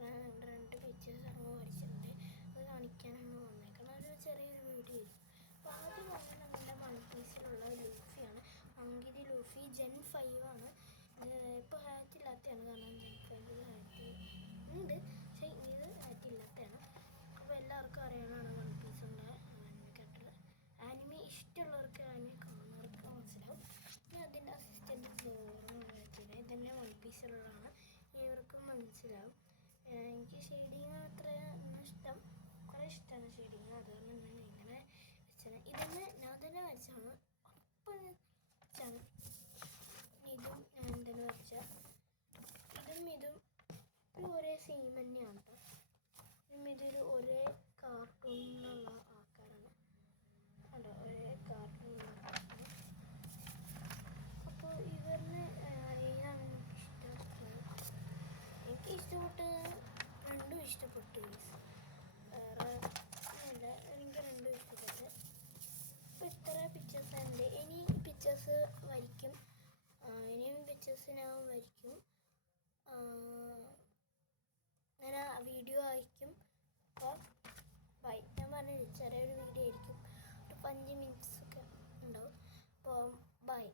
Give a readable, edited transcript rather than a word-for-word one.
വരയ്ക്കണ രണ്ട് പിക്ചേഴ്സ് അങ്ങ് വരച്ചിട്ടുണ്ട്. അത് കാണിക്കാനാണ് വന്നേക്കുന്നത്. ഒരു ചെറിയൊരു വീഡിയോ ആയിരുന്നു. അപ്പോൾ ആദ്യം വന്നത് നമ്മുടെ വൺ പീസിലുള്ള ലൂഫിയാണ്. മങ്കിരി ലൂഫി ജെൻ 5 ആണ്. ഇപ്പോൾ ഹാറ്റില്ലാത്തതാണ്, കാരണം ജെൻ 5 ഹാറ്റ് ഉണ്ട്, പക്ഷേ ഇത് ഹാറ്റില്ലാത്തതാണ്. അപ്പോൾ എല്ലാവർക്കും അറിയണതാണ് വൺ പീസിൻ്റെ ആനിമി. ആനിമി ഇഷ്ടമുള്ളവർക്ക് ആനിമി കാണുന്നവർക്ക് മനസ്സിലാവും. ഇനി അതിൻ്റെ അസിസ്റ്റൻ്റ് ഫ്ലോറിനാണ് വെച്ചത്. ഇതന്നെ വൺ പീസിലുള്ളതാണ്, ഏവർക്കും മനസ്സിലാവും. എനിക്ക് ഷെയ്ഡിങ് അത്ര ഇഷ്ടം, കുറേ ഇഷ്ടമാണ് ഷെയ്ഡിങ്, അതുകൊണ്ട് ഞാൻ ഇങ്ങനെ വെച്ചത്. ഇതന്നെ ഞാൻ തന്നെ വരച്ചാണ്, അപ്പം വെച്ചാണ്. ഇതും ഞാൻ തന്നെ വരച്ച, ഇതും ഒരേ സെയിം തന്നെയാണ് കേട്ടോ. ഇതൊരു ഒരേ കാർട്ടൂണിനുള്ള ആൾക്കാരാണ്, അല്ല ഒരേ കാർട്ടൂണിലുള്ള ആൾക്കാരാണ്. അപ്പോൾ ഇവരിന് ഏതാണ് എനിക്കിഷ്ടപ്പെട്ട് രണ്ടും ഇഷ്ടപ്പെട്ടു. വേറെ ഇല്ല, എനിക്ക് രണ്ടും ഇഷ്ടപ്പെട്ടു. അപ്പോൾ ഇത്ര പിക്ചേഴ്സ് ഉണ്ട്. ഇനി പിക്ചേഴ്സ് വരയ്ക്കും, ഇനിയും പിക്ചേഴ്സ് ഞാൻ വരയ്ക്കും, അങ്ങനെ വീഡിയോ അയക്കും. അപ്പോൾ ബൈ. ഞാൻ പറഞ്ഞില്ല ചെറിയൊരു വീഡിയോ ആയിരിക്കും, ഒരു 5 മിനിറ്റ്സ് ഒക്കെ ഉണ്ടാവും. അപ്പോൾ ബൈ.